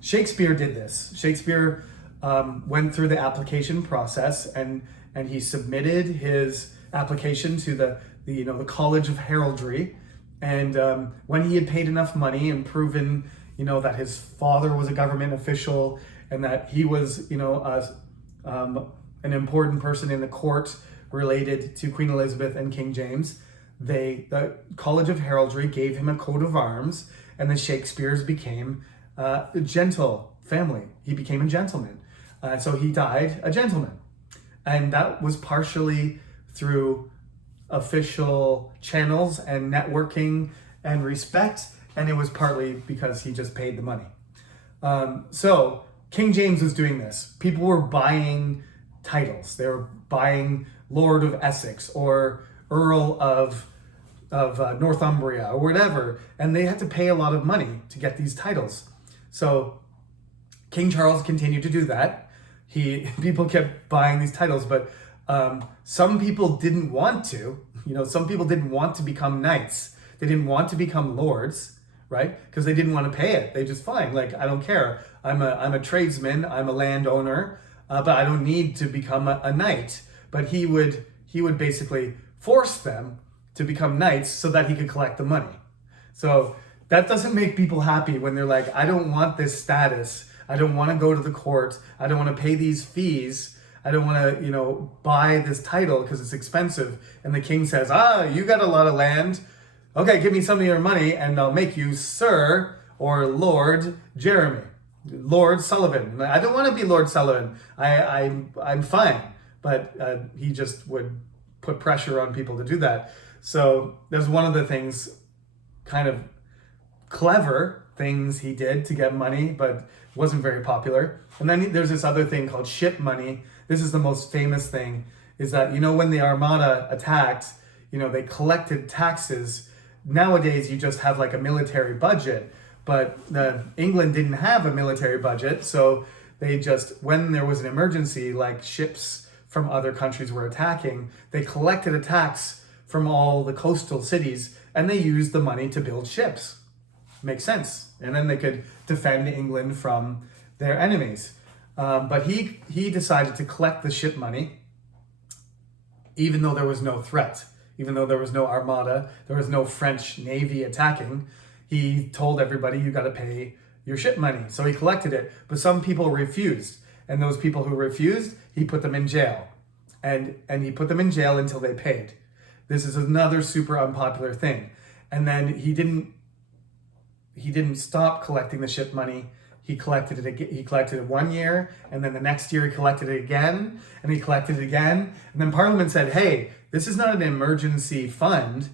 Shakespeare did this. Shakespeare went through the application process, and he submitted his application to the College of Heraldry. And when he had paid enough money and proven that his father was a government official and that he was an important person in the court related to Queen Elizabeth and King James, the College of Heraldry gave him a coat of arms, and the Shakespeares became a gentle family. He became a gentleman. So he died a gentleman. And that was partially through official channels and networking and respect, and it was partly because he just paid the money. So King James was doing this. People were buying titles. They were buying Lord of Essex or Earl of Northumbria or whatever, and they had to pay a lot of money to get these titles. So King Charles continued to do that. People kept buying these titles, but some people didn't want to. Some people didn't want to become knights. They didn't want to become lords, right? Because they didn't want to pay it. They just fine. Like, I don't care. I'm a tradesman. I'm a landowner, but I don't need to become a knight. But he would basically force them to become knights so that he could collect the money. So that doesn't make people happy when they're like, I don't want this status. I don't want to go to the court. I don't want to pay these fees. I don't want to, buy this title because it's expensive. And the king says, you got a lot of land. Okay, give me some of your money and I'll make you Sir or Lord Jeremy, Lord Sullivan. I don't want to be Lord Sullivan. I'm fine. But he just would put pressure on people to do that. So there's one of the things, kind of clever things he did to get money, but wasn't very popular. And then there's this other thing called ship money. This is the most famous thing, is that, when the Armada attacked, they collected taxes. Nowadays, you just have like a military budget, but England didn't have a military budget. So they just, when there was an emergency, like ships from other countries were attacking, they collected a tax from all the coastal cities and they used the money to build ships. Makes sense. And then they could defend England from their enemies. But he decided to collect the ship money, even though there was no threat, even though there was no armada, there was no French Navy attacking. He told everybody, you got to pay your ship money. So he collected it, but some people refused. And those people who refused, he put them in jail. And he put them in jail until they paid. This is another super unpopular thing. And then he didn't stop collecting the ship money. He collected it 1 year, and then the next year he collected it again, and he collected it again. And then Parliament said, hey, this is not an emergency fund.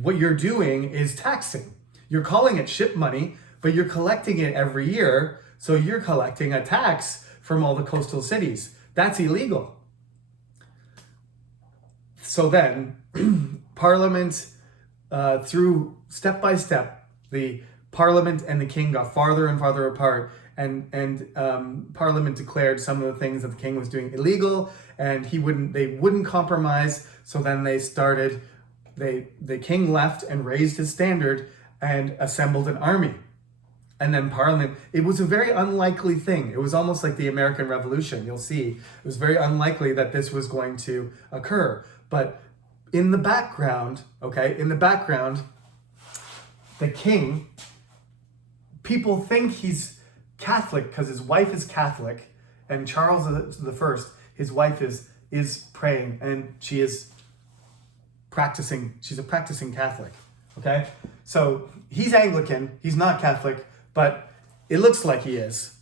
What you're doing is taxing. You're calling it ship money, but you're collecting it every year. So you're collecting a tax from all the coastal cities. That's illegal. So then Parliament, through step by step, the Parliament and the king got farther and farther apart, and Parliament declared some of the things that the king was doing illegal, and they wouldn't compromise. So then the king left and raised his standard and assembled an army. And then Parliament, it was a very unlikely thing. It was almost like the American Revolution. You'll see, it was very unlikely that this was going to occur. But in the background, the king, people think he's Catholic because his wife is Catholic, and Charles I, his wife is praying, and she is practicing. She's a practicing Catholic. Okay, so he's Anglican. He's not Catholic, but it looks like he is.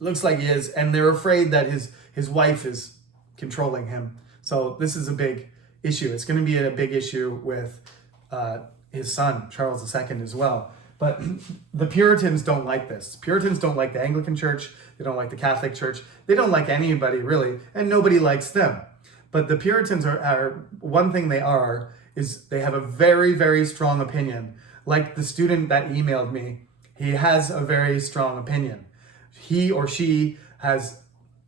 And they're afraid that his wife is controlling him. So this is a big issue. It's going to be a big issue with his son, Charles II, as well. But the Puritans don't like this. Puritans don't like the Anglican Church. They don't like the Catholic Church. They don't like anybody, really, and nobody likes them. But the Puritans are one thing they are is they have a very, very strong opinion. Like the student that emailed me, he has a very strong opinion. He or she has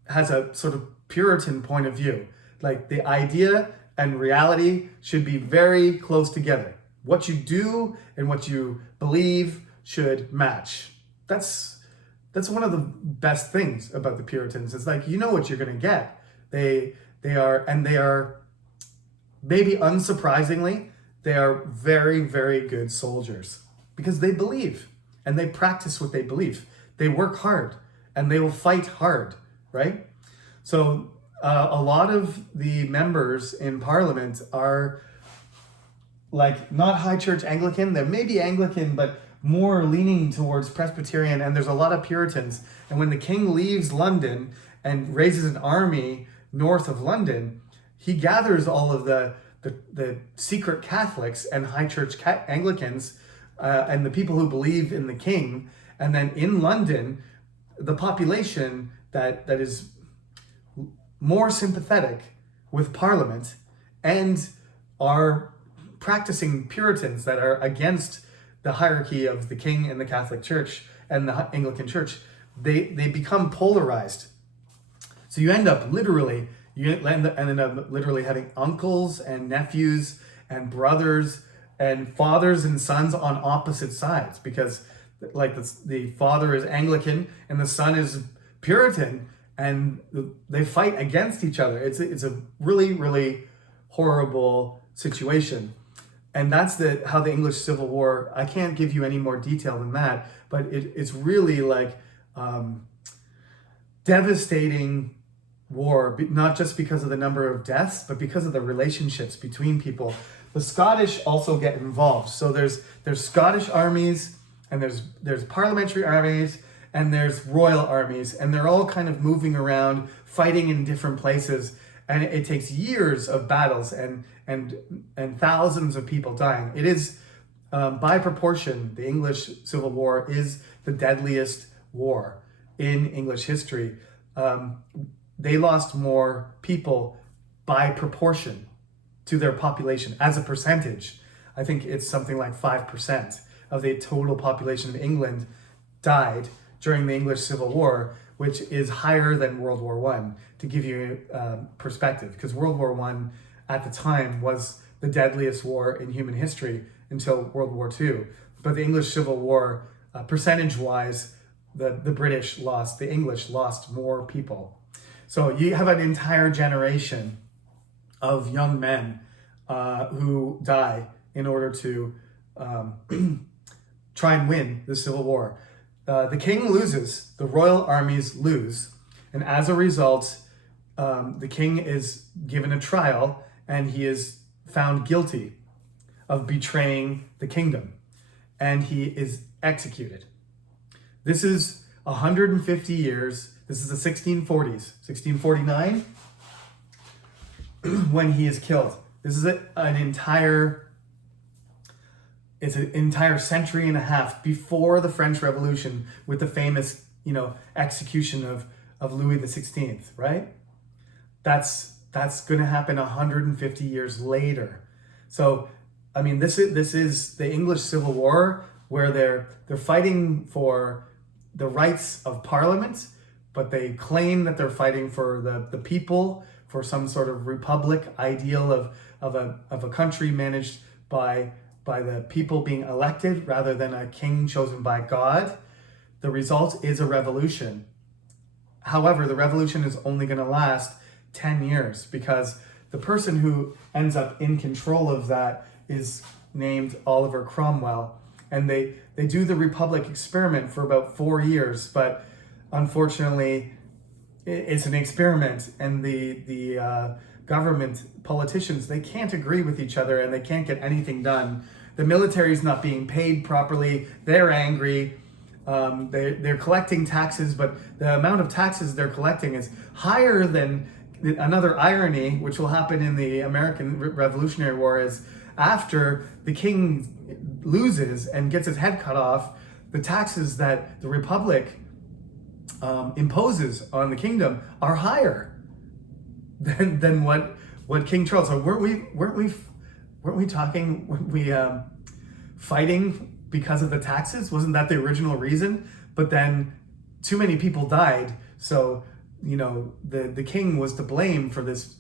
a sort of Puritan point of view. Like the idea and reality should be very close together. What you do and what you believe should match. That's one of the best things about the Puritans. It's like, you know what you're going to get. They are, maybe unsurprisingly, they are very, very good soldiers because they believe and they practice what they believe. They work hard and they will fight hard, right? So a lot of the members in Parliament are like not high church Anglican. They may be Anglican, but more leaning towards Presbyterian, and there's a lot of Puritans. And when the king leaves London and raises an army north of London, he gathers all of the secret Catholics and high church Anglicans and the people who believe in the king. And then in London, the population that is more sympathetic with Parliament and are practicing Puritans that are against the hierarchy of the king and the Catholic Church and the Anglican Church, they become polarized. So you end up literally having uncles and nephews and brothers and fathers and sons on opposite sides, because like the father is Anglican and the son is Puritan, and they fight against each other. It's a really, really horrible situation. And that's how the English Civil War, I can't give you any more detail than that, but it's really like devastating war, not just because of the number of deaths, but because of the relationships between people. The Scottish also get involved. So there's Scottish armies, and there's parliamentary armies, and there's royal armies, and they're all kind of moving around, fighting in different places, and it takes years of battles and thousands of people dying. It is, by proportion, the English Civil War is the deadliest war in English history. They lost more people by proportion to their population as a percentage. I think it's something like 5% of the total population of England died during the English Civil War, which is higher than World War I, to give you perspective, because World War I at the time was the deadliest war in human history until World War II. But the English Civil War, percentage-wise, the English lost more people. So you have an entire generation of young men who die in order to try and win the Civil War. The king loses, the royal armies lose, and as a result, the king is given a trial and he is found guilty of betraying the kingdom, and he is executed. This is 150 years. This is the 1640s, 1649, when he is killed. This is an entire century and a half before the French Revolution, with the famous, execution of Louis XVI, right? That's going to happen 150 years later. So, I mean, this is the English Civil War, where they're fighting for the rights of Parliament, but they claim that they're fighting for the people, for some sort of republic ideal of a country managed by the people being elected rather than a king chosen by God. The result is a revolution. However, the revolution is only going to last 10 years, because the person who ends up in control of that is named Oliver Cromwell. And they do the republic experiment for about 4 years, but unfortunately it's an experiment, and the government politicians, they can't agree with each other and they can't get anything done. The military is not being paid properly. They're angry. They're collecting taxes, but the amount of taxes they're collecting is higher than another irony, which will happen in the American Revolutionary War, is after the king loses and gets his head cut off, the taxes that the Republic imposes on the kingdom are higher than what King Charles. So weren't we talking fighting because of the taxes? Wasn't that the original reason? But then too many people died, so the king was to blame for this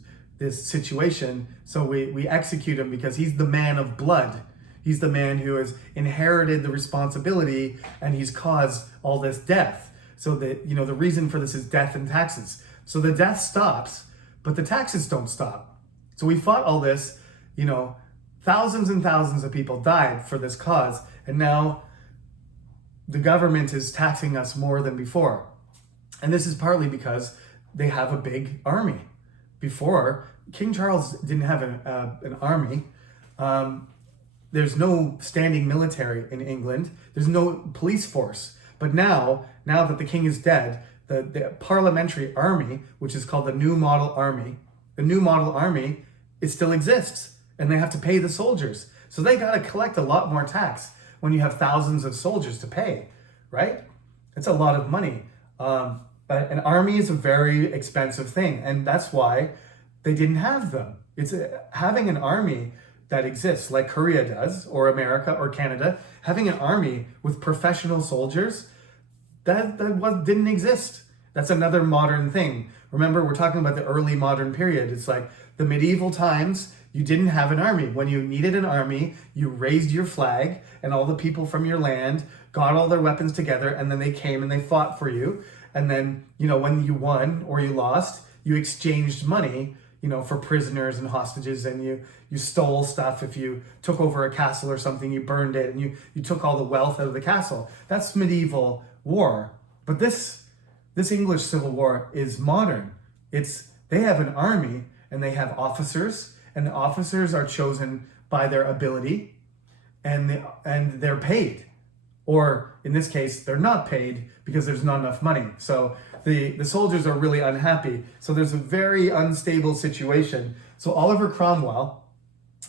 situation. So we execute him because he's the man of blood. He's the man who has inherited the responsibility, and he's caused all this death. So that the reason for this is death and taxes. So the death stops, but the taxes don't stop. So we fought all this, thousands and thousands of people died for this cause, and now the government is taxing us more than before. And this is partly because they have a big army. Before, King Charles didn't have an army. There's no standing military in England. There's no police force. But now that the king is dead, the parliamentary army, which is called the New Model Army, it still exists, and they have to pay the soldiers. So they got to collect a lot more tax when you have thousands of soldiers to pay, right? It's a lot of money. But an army is a very expensive thing, and that's why they didn't have them. It's having an army that exists like Korea does, or America, or Canada. Having an army with professional soldiers, didn't exist. That's another modern thing. Remember, we're talking about the early modern period. It's like the medieval times, you didn't have an army. When you needed an army, you raised your flag, and all the people from your land got all their weapons together, and then they came and they fought for you. And then, when you won or you lost, you exchanged money, for prisoners and hostages, and you stole stuff. If you took over a castle or something, you burned it, and you took all the wealth out of the castle. That's medieval war. But this English Civil War is modern. They have an army, and they have officers, and the officers are chosen by their ability, and they're paid. Or in this case, they're not paid because there's not enough money. So the soldiers are really unhappy. So there's a very unstable situation. So Oliver Cromwell,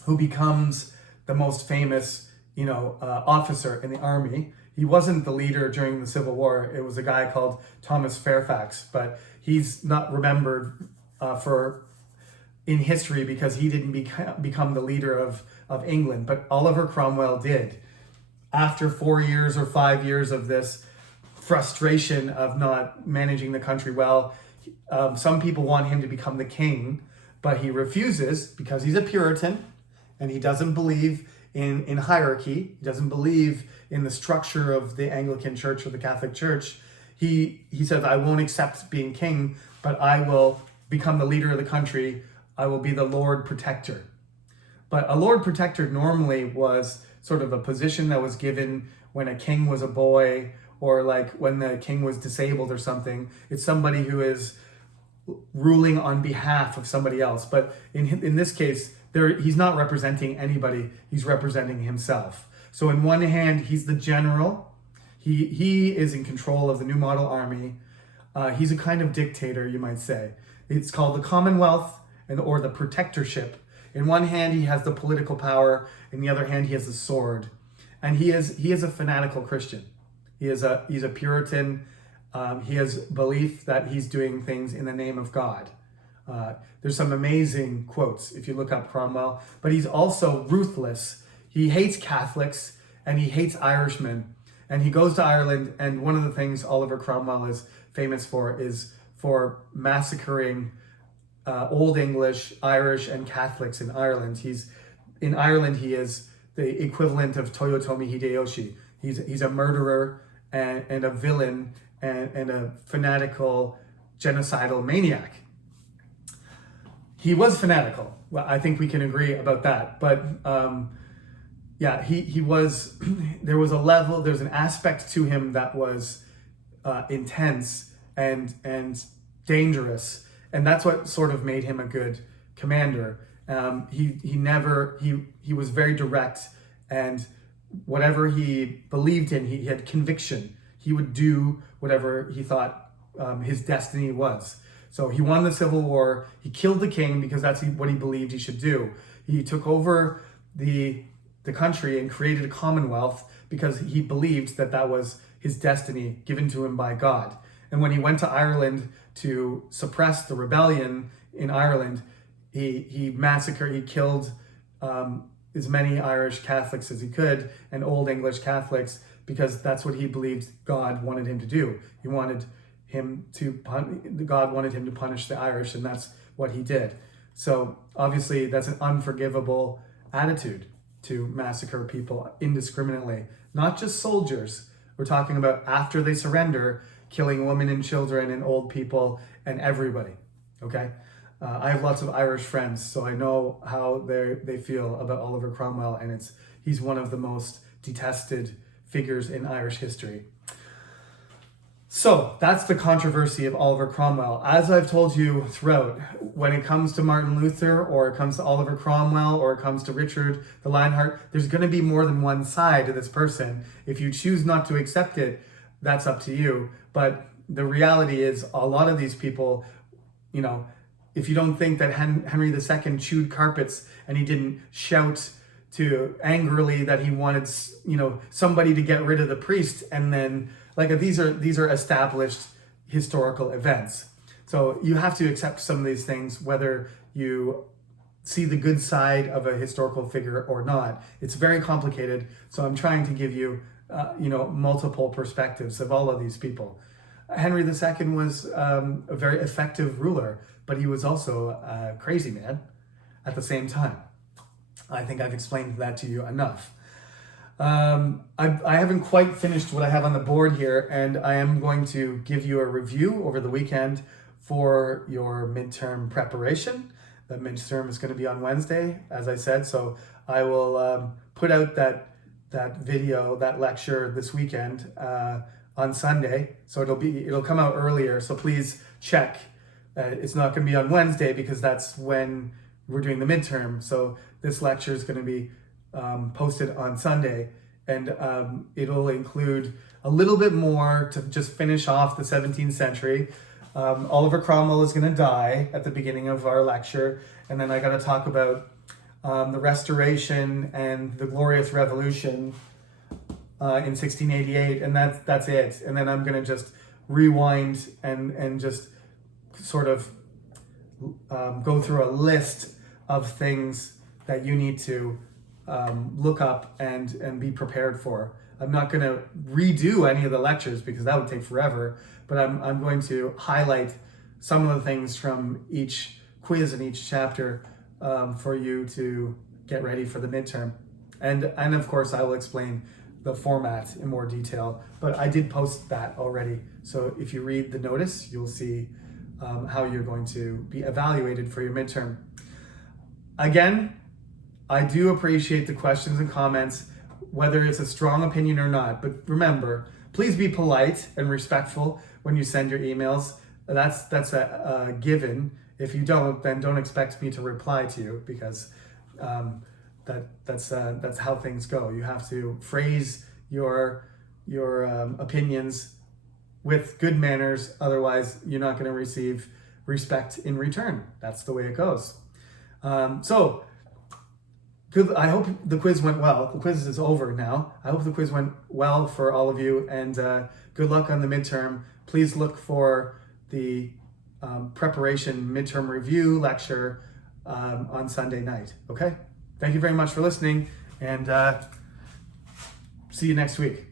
who becomes the most famous, officer in the army, he wasn't the leader during the Civil War. It was a guy called Thomas Fairfax, but he's not remembered in history because he didn't become the leader of England. But Oliver Cromwell did. After 4 years or 5 years of this frustration of not managing the country well, some people want him to become the king, but he refuses because he's a Puritan and he doesn't believe in hierarchy. He doesn't believe in the structure of the Anglican Church or the Catholic Church. He says, I won't accept being king, but I will become the leader of the country. I will be the Lord Protector. But a Lord Protector normally was sort of a position that was given when a king was a boy, or like when the king was disabled or something. It's somebody who is ruling on behalf of somebody else. But in this case, he's not representing anybody. He's representing himself. So in one hand, he's the general. He is in control of the new model army. He's a kind of dictator, you might say. It's called the Commonwealth or the Protectorship. In one hand, he has the political power. In the other hand, he has the sword. And he is a fanatical Christian. He's a Puritan. He has belief that he's doing things in the name of God. There's some amazing quotes if you look up Cromwell. But he's also ruthless. He hates Catholics and he hates Irishmen. And he goes to Ireland, and one of the things Oliver Cromwell is famous for is for massacring Old English, Irish, and Catholics in Ireland. In Ireland, he is the equivalent of Toyotomi Hideyoshi. He's a murderer and a villain and a fanatical, genocidal maniac. He was fanatical. Well, I think we can agree about that. But he was. There was there's an aspect to him that was intense and dangerous. And that's what sort of made him a good commander. He was very direct, and whatever he believed in, he had conviction. He would do whatever he thought his destiny was. So he won the Civil War. He killed the king because that's what he believed he should do. He took over the country and created a commonwealth because he believed that was his destiny given to him by God. And when he went to Ireland to suppress the rebellion in Ireland, he killed as many Irish Catholics as he could and Old English Catholics because that's what he believed God wanted him to do. God wanted him to punish the Irish, and that's what he did. So obviously that's an unforgivable attitude to massacre people indiscriminately. Not just soldiers. We're talking about after they surrender, killing women and children and old people and everybody, okay? I have lots of Irish friends, so I know how they feel about Oliver Cromwell, and he's one of the most detested figures in Irish history. So that's the controversy of Oliver Cromwell. As I've told you throughout, when it comes to Martin Luther, or it comes to Oliver Cromwell, or it comes to Richard the Lionheart, there's going to be more than one side to this person. If you choose not to accept it, that's up to you. But the reality is, a lot of these people, if you don't think that Henry II chewed carpets and he didn't shout angrily that he wanted, somebody to get rid of the priest, and then these are established historical events. So you have to accept some of these things, whether you see the good side of a historical figure or not. It's very complicated. So I'm trying to give you, multiple perspectives of all of these people. Henry II was a very effective ruler, but he was also a crazy man at the same time. I think I've explained that to you enough. I haven't quite finished what I have on the board here, and I am going to give you a review over the weekend for your midterm preparation. The midterm is going to be on Wednesday, as I said, so I will put out that video, that lecture this weekend on Sunday. So it'll come out earlier, so please check. It's not going to be on Wednesday because that's when we're doing the midterm. So this lecture is going to be posted on Sunday, and it'll include a little bit more to just finish off the 17th century. Oliver Cromwell is going to die at the beginning of our lecture, and then I got to talk about the Restoration and the Glorious Revolution in 1688, and that's it. And then I'm going to just rewind and just sort of go through a list of things that you need to look up and be prepared for. I'm not going to redo any of the lectures because that would take forever, but I'm going to highlight some of the things from each quiz in each chapter for you to get ready for the midterm. And of course, I will explain the format in more detail, but I did post that already. So if you read the notice, you'll see how you're going to be evaluated for your midterm. Again, I do appreciate the questions and comments, whether it's a strong opinion or not. But remember, please be polite and respectful when you send your emails. That's a given. If you don't, then don't expect me to reply to you, because that's how things go. You have to phrase your opinions with good manners. Otherwise, you're not going to receive respect in return. That's the way it goes. So good. I hope the quiz went well. The quiz is over now. I hope the quiz went well for all of you, and good luck on the midterm. Please look for the preparation midterm review lecture on Sunday night. Okay? Thank you very much for listening, and see you next week.